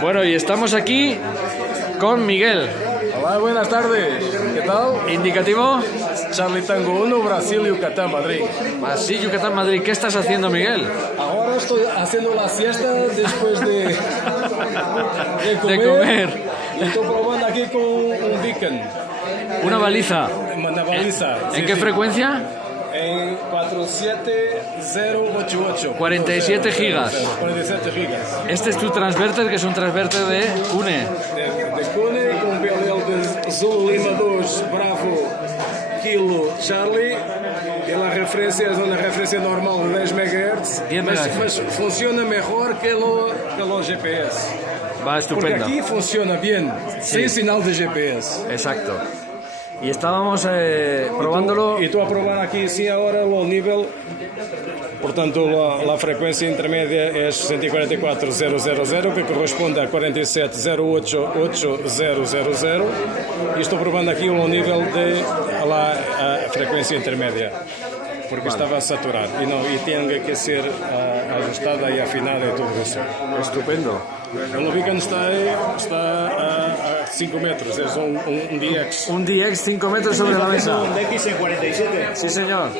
Bueno, y estamos aquí con Miguel. Hola, buenas tardes. ¿Qué tal? Indicativo. Charlie Tango 1, Brasil, Yucatán, Madrid. Así, Yucatán, Madrid. ¿Qué estás haciendo, Miguel? Ahora estoy haciendo la siesta después de comer. Y estoy probando aquí con un beacon. Una baliza. Una baliza. ¿En qué frecuencia? En 47088. 47 gigas. 47 gigas. Este es tu transverter, que es un transverter de UNE. De Cune, com PLL de Zulu Lima 2, Bravo, Kilo, Charlie. E a referência é uma referência normal de 10 MHz, 10 mas MHz. funciona melhor que o GPS. Va Porque estupendo. aquí funciona bien, sin sinal de GPS. Exacto. Y estábamos probándolo. Y tú a probar aquí, sí, ahora el nivel. Portanto, la frecuencia intermedia es 644000, que corresponde a 4708800. Y estoy probando aquí el nivel de la frecuencia intermedia, porque estaba saturado y tiene que ser ajustada y afinada y todo eso. Estupendo. El beacon está a 5 metros, es un DX. Un DX 5 metros sobre la mesa. Un DX en 47. Sí, señor.